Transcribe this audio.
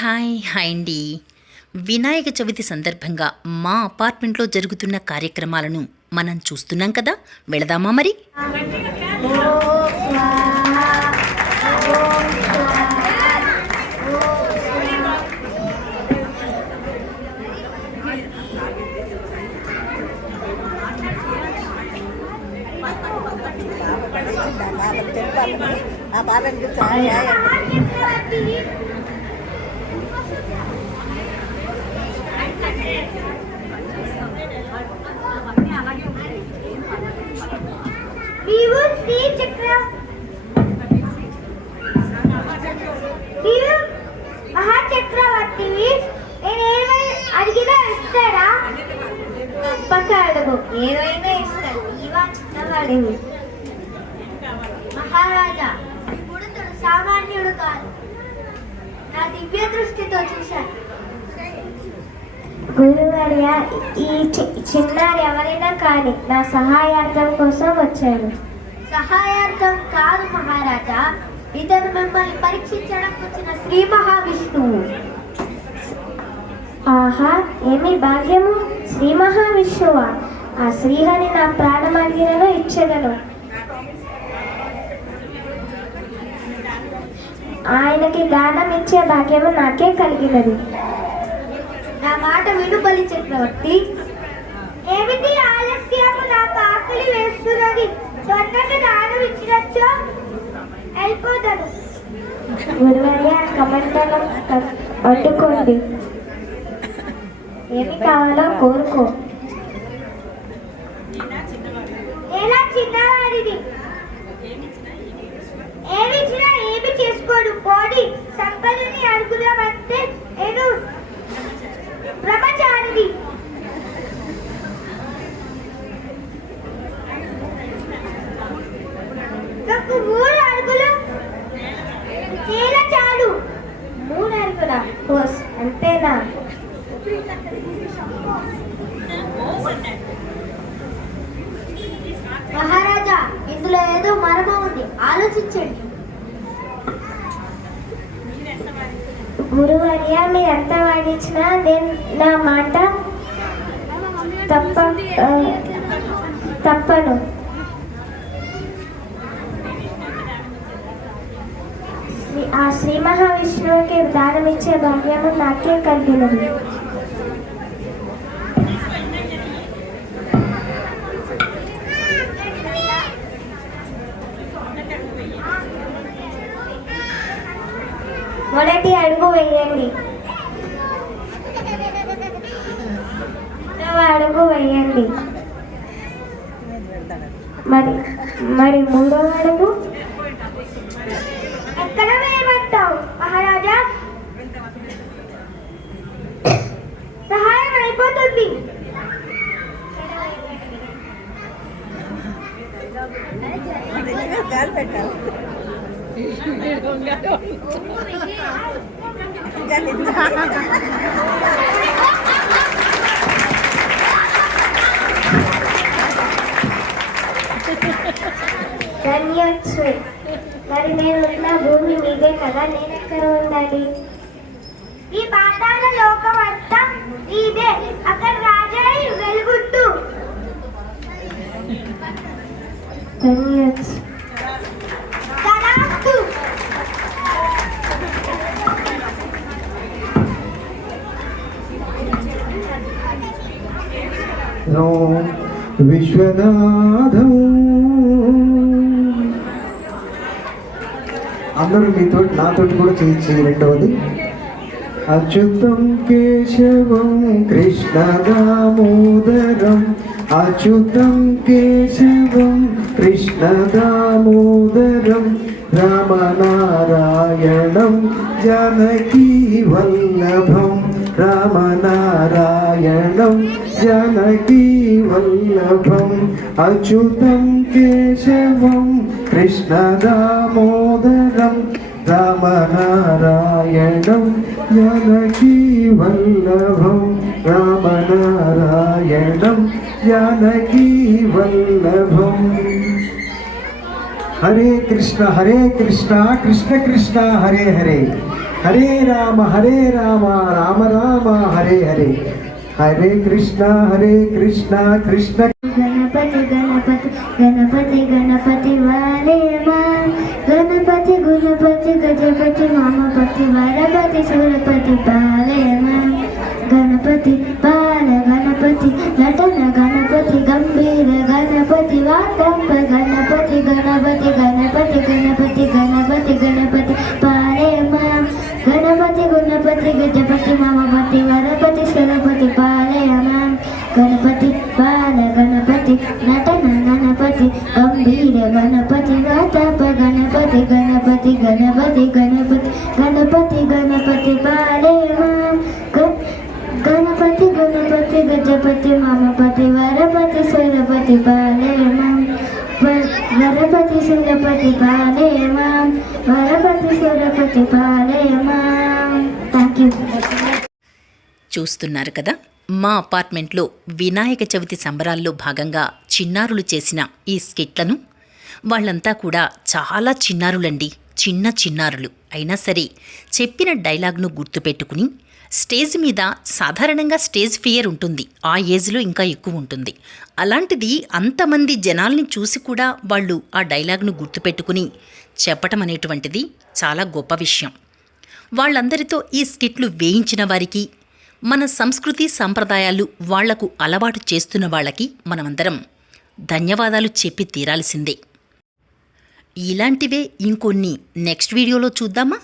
Hi అండి. వినాయక చవితి సందర్భంగా మా అపార్ట్మెంట్లో జరుగుతున్న కార్యక్రమాలను మనం చూస్తున్నాం కదా, వెళదామా మరి? మహాచక్రవర్తివి నేనేమై అడిగినా ఇస్తాడా? పక్కడగు ఏదైనా ఇస్తాడు. ఇవా చిన్నవాడివి. మహారాజా, ఇప్పుడు తను సామాన్యుడు కాదు. నా దివ్య దృష్టితో చూశాను. గురువర్య, ఈ చిన్నారి ఎవరైనా కానీ నా సహాయార్థం కోసం వచ్చాడు. సహాయార్థం కాదు మహారాజా, ఇతను మిమ్మల్ని పరీక్షించడం వచ్చిన శ్రీ మహావిష్ణువు. ఆహా, ఏమి భాగ్యము! శ్రీ మహావిష్ణువా? ఆ శ్రీహరి నా ప్రాణమర్గినలో ఇచ్చేదను. ఆయనకి దానం ఇచ్చే భాగ్యము నాకే కలిగినది. నా మాట విను బలి చక్రవర్తి. ఏమిటి ఆలస్యము? నాకు ఆకలి వేస్తున్నది. తొందరగా దానం ఇచ్చినచ్చో వెళ్ళిపోతాను. గురువర్య, కమండలం వండుకోండి. ఏమి కావాలో కోరుకో. ఎలా చిన్నవాడిది, ఏమిచ్చినా ఏమి చేసుకోడు. పోనీ సంపదని అడుగుదామంటే నేను బ్రహ్మచారిది. నాకు 3 అడుగులు నేల చాలు. 3 అడుగుల కోస్ అంతేనా? మహారాజా, ఇందులో ఏదో మర్మం ఉంది, ఆలోచించండి. గురువర్య, మీరు ఎంత వాడించినా నేను నా మాట తప్పను. ఆ శ్రీ మహావిష్ణువుకి దానమిచ్చే భాగ్యము నాకే కలిగినది. మొదటి అడుగు వేయండి. రెండవ అడుగు వేయండి. మరి 3వ అడుగు ఎక్కడ వేయమంటావు మహారాజా? సహాయం అయిపోతుంది. ధన్యోత్సవి. మరి నేను ఉన్న భూమి మీదే కదా, నేను ఎక్కడ ఉండాలి? ఈ పాతాళ లోకం అంతా నీదే. అక్కడ రాజాయి వెలుగుట్టు. ధన్యోత్సవి. తలాస్తు. విశ్వనాథం. అందరూ మీతో నాతోటి కూడా చేయించి రెండవది. అచ్యుతం కేశవం కృష్ణ దామోదరం, అచ్యుతం కేశవం కృష్ణ దామోదరం, రామనారాయణం జానకీ వల్లభం, రామనారాయణం జానకీ వల్లభం, అచ్యుతం కేశవం కృష్ణ దామోదరం, రామనారాయణం జానకీ వల్లభం, రామనారాయణం జానకీ వల్లభం. హరే కృష్ణ కృష్ణ కృష్ణ హరే హరే, హరే రామ రామ రామ హరే హరే. హరే కృష్ణ కృష్ణ గణపతి గణపతి గణపతి గణపతి వారే మా గణపతి గుణపతి గజపతి మామపతి వరపతి సురపతి పారే మా గణపతి బాల గణపతి నటన గణపతి గంభీర గణపతి వాతంబ గణపతి గణపతి గణపతి గణపతి గణపతి గణపతి పారే మా గణపతి గుణపతి గజపతి మామపతి వరపతి సురపతి పారే మా గణపతి బాల గణపతి నటన గణపతి గంభీర గణపతి వాతాప గణపతి గణపతి గణపతి గణపతి గణపతి గణపతి పారే మాం గణపతి గణపతి గజపతి మామపతి వరపతి సురపతి పారే మాం వరపతి సురపతి పారే మాం వరపతి సురపతి పారే మాం. Thank you. చూస్తున్నారు కదా, మా అపార్ట్మెంట్లో వినాయక చవితి సంబరాల్లో భాగంగా చిన్నారులు చేసిన ఈ స్కిట్లను. వాళ్ళంతా కూడా చాలా చిన్నారులండి, చిన్నారులు అయినా సరే చెప్పిన డైలాగ్ను గుర్తుపెట్టుకుని స్టేజ్ మీద సాధారణంగా స్టేజ్ ఫియర్ ఉంటుంది, ఆ ఏజ్లో ఇంకా ఎక్కువ ఉంటుంది. అలాంటిది అంతమంది జనాల్ని చూసి కూడా వాళ్ళు ఆ డైలాగ్ను గుర్తుపెట్టుకుని చెప్పటం అనేటువంటిది చాలా గొప్ప విషయం. వాళ్ళందరితో ఈ స్కిట్లు వేయించిన వారికి, మన సంస్కృతి సంప్రదాయాలు వాళ్లకు అలవాటు చేస్తున్న వాళ్ళకి మనమందరం ధన్యవాదాలు చెప్పి తీరాల్సిందే. ఇలాంటివే ఇంకొన్ని నెక్స్ట్ వీడియోలో చూద్దామా?